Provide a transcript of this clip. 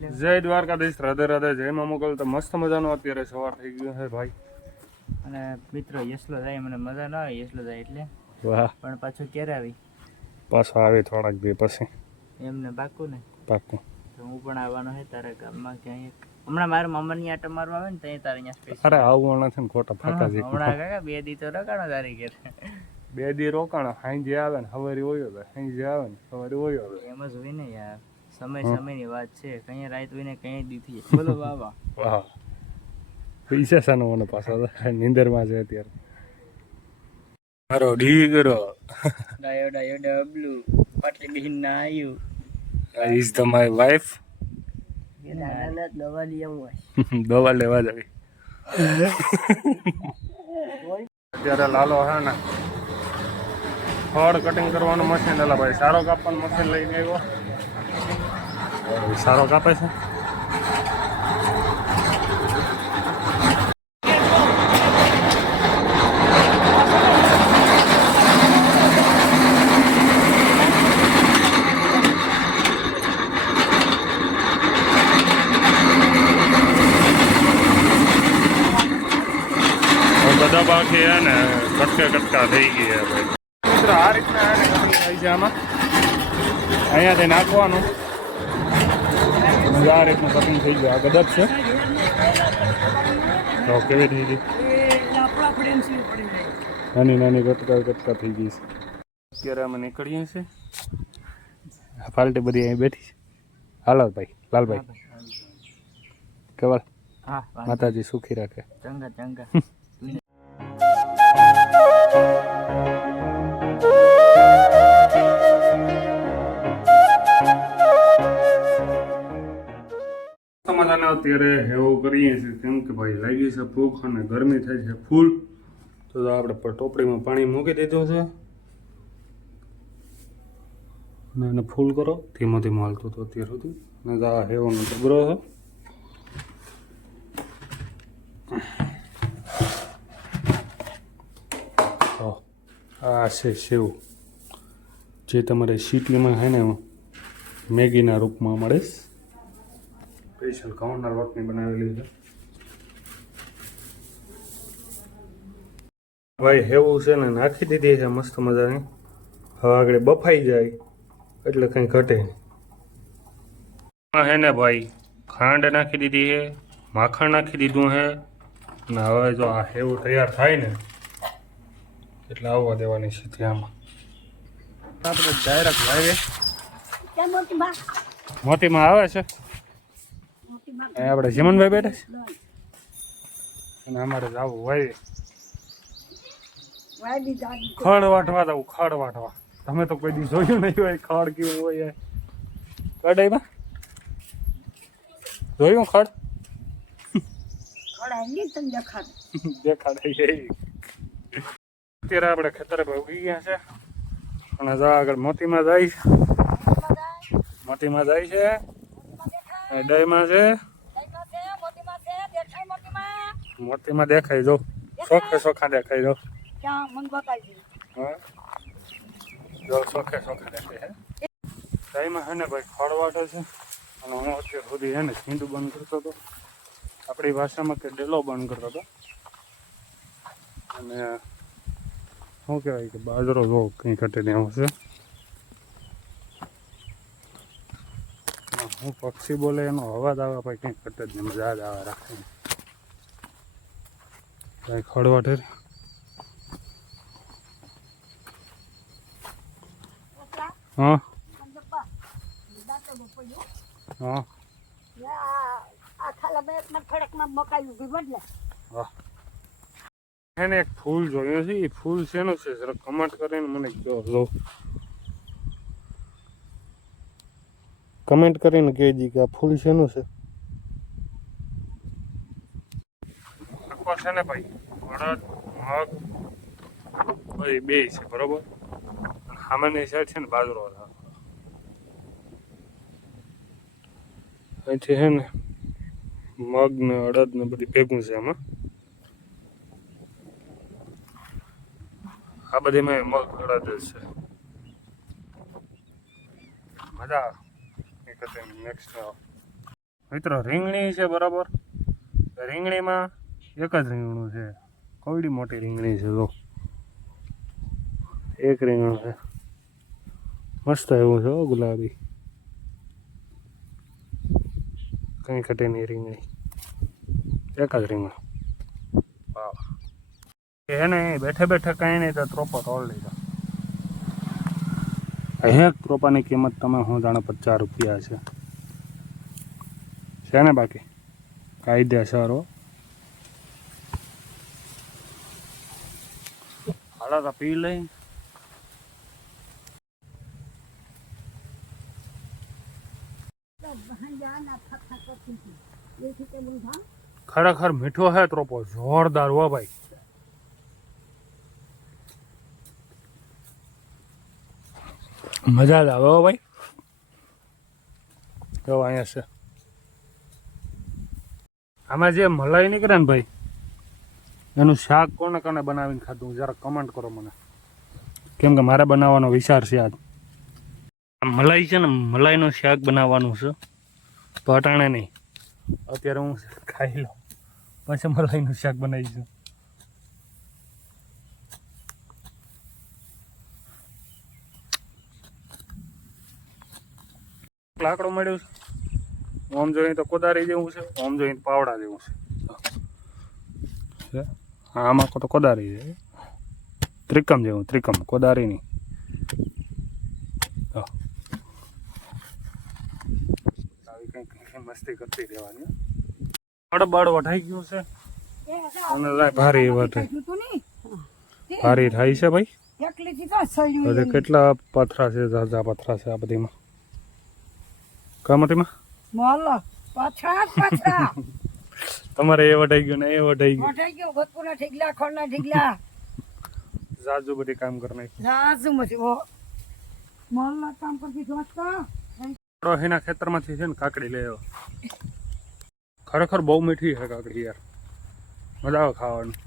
જય દ્વારકાધીશ, રાધે રાધે, જય મા મોગલ. તો મસ્ત મજાનો અત્યારે સવાર થઈ ગયો છે ભાઈ. અને મિત્રો યસલો જાય મને મજા ના આવે, યસલો જાય એટલે વાહ. પણ પાછું ક્યારે આવી? પાછો આવે થોડાક દી પછી. એમને પાકું ને? પાકું. તો હું પણ આવવાનો છે તારા ગામમાં ક્યાંય. હમણાં મારા મામાની આટો મારવા આવે ને ત્યાં તારે અહીંયા સ્પેશિયલ. અરે આવવાના છે ને ખોટા ફાકા છે. હમણાં કાકા 2 દી તો રોકાણો તારી ઘેર. 2 દી રોકાણો, સાંજે આવે ને સવારે હોય તો સાંજે આવે ને સવારે હોય. એમ જ હોય ને યાર, સમયની વાત છે. કઈ રાત હોય ને કઈ દીથી. બોલો બાબા. વાહ, પૈસા સાનો મને પાછા નીંદરમાં છે અત્યારે. મારો ડીગરો ડાયો ડબલું પાટલી બિન ના આવ્યું. Is the my wife. દવા લઈ આવું. દવા લેવા જવી. અત્યારે લાલો હે ને ફળ કટિંગ કરવાનું મશીન, એલા ભાઈ સારો કાપવાનું મશીન લઈને આવ્યો. સારો કાપે છે. બધા બાકી હે ને કટકા થઈ ગયા ભાઈ. મિત્રો આ રીતના હે ને કટિંગ થાય છે આમાં. અહીંયાથી નાખવાનું. આ રીતનું કટિંગ થઈ ગયું. આ ગદબ છે તો કેવી થઈ ગઈ, નાની કટકા થઈ ગઈ છે. અત્યારે અમે નીકળીએ છીએ. પાર્ટી બધી અહીં બેઠી છે. હાલો ભાઈ લાલભાઈ, કેવલ માતાજી સુખી રાખે. ચંગા મજાને અત્યારે એવું કરીએ છીએ કેમ કે ભાઈ લાગી છે ભૂખ અને ગરમી થાય છે ફૂલ. તો આપણે ટોપડીમાં પાણી મૂકી દીધું છે અને એને ફૂલ કરો. ધીમો હાલતું હતું અત્યાર સુધી. અને આ હેવાનો ડબરો છે. આ છે સેવ, જે તમારે સિટીમાં છે ને મેગીના રૂપમાં મળે. સ્પેશિયલ ઘઉંના લોટની બનાવેલી છે ભાઈ. હેવું છે ને નાખી દીધી છે મસ્ત મજાની. હવે આગળ બફાઈ જાય એટલે કંઈ ઘટે નહીં. હે ને ભાઈ ખાંડ નાખી દીધી છે, માખણ નાખી દીધું છે. અને હવે જો આ હેવું તૈયાર થાય ને એટલે આવવા દેવાની છે આમાં. આપણે ડાયરેક્ટ લાવીએ. મોટીમાં આવે છે. આપણે જીમનભાઈ બેઠા છે અને અમારે જવું વાવી ખડ વાટવા જવું. ખડ વાટવા તમે તો કોઈ દી જોયું નહીં હોય ખડ કેવું હોય. કડાઈમાં જોયું ખડ? દેખાડે. અત્યારે આપણે ખેતરે ઉગી ગયા છે અને આગળ મોતીમાં જાય છે. મોતીમાં જાય છે, દહીંમાં છે, મોતીમાં દેખાય. જો ચોખ્ખા દેખાય. જો જો ચોખ્ખા દેખાય. દહીંમાં છે ને ભાઈ ખડવાટો છે. અને હું અત્યાર સુધી છે ને છીંડું બંધ કરતો હતો, આપણી ભાષામાં કે ડેલો બંધ કરતો હતો. અને શું કહેવાય કે બાજરો જો કંઈ ઘટે ને એવું છે. હું પક્ષી બોલે એનો અવાજ આવે ભાઈ કંઈ ઘટે જ નહીં. મજા જ આવે રાખે. કંઈ ખડવાટે. હા હા એને એક ફૂલ જોયું છે. એ ફૂલ શેનું છે જરા કમેન્ટ કરીને મને કહો. લો કમેન્ટ કરીને કહેજી કે આ ફૂલ શેનું છે. આખો છે ને ભાઈ અડદ મગ ભાઈ બે છે બરોબર. સામાન્ય સાઈડ છે ને બાજરો. અહીંથી છે ને મગ ને અડદ ને બધી ભેગું છે આમાં. આ બધીમાં મગ અડદ છે. મજા આવે. નેક્સ્ટ મિત્રો રીંગણી છે બરાબર. રીંગણીમાં એક જ રીંગણું છે, કવડી મોટી રીંગણી છે. જો એક રીંગણું છે, મસ્ત એવું છે હો, ગુલાબી, કંઈ ઘટે નહીં રીંગણી, એક જ રીંગણ. વાહ, એને બેઠે બેઠે કંઈ નહીં તો ત્રોપો તોડ લીધો. એક ત્રોપાની કિંમત તમે હું જાણે 50 રૂપિયા છે ને બાકી કાયદેસર હો. હાલો તો પી લઈ. ખરેખર મીઠો હે ત્રોપો, જોરદાર હો ભાઈ. મજા જ આવે હો ભાઈ. જો અહીંયા છે, આમાં જે મલાઈ નીકળે ને ભાઈ, એનું શાક કોને કોને બનાવીને ખાધું જરા કમેન્ટ કરો મને, કેમ કે મારે બનાવવાનો વિચાર છે આજ. મલાઈ છે ને, મલાઈનું શાક બનાવવાનું છે, તો અટાણે નહીં, અત્યારે હું ખાઈ લઉં પછી મલાઈનું શાક બનાવીશું. લાકડું મળ્યું છે, આમ જોઈએ તો કોદારી જેવું છે, આમ જોઈએ તો પાવડા જેવું છે. આમાં તો કોદારી છે, ત્રિકમ જેવું, ત્રિકમ, કોદારી નહીં. આવી કંઈક મસ્તી કરતી રહેવાની. બળ વઢાઈ ગયું છે અને ભારી ભારી થાય છે ભાઈ. હવે કેટલા પથરા છે, ઝાઝા પથરા છે આ બધીમાં. કામતીમાં તમારે એ વઢાઈ ગયું ને એ વઢાઈ ગયું. ઝાઝુ બધી કામ કરી નાખ્યું. એના ખેતરમાંથી છે ને કાકડી લઈ આવ્યો. ખરેખર બહુ મીઠી છે કાકડી યાર, મજા આવે ખાવાની.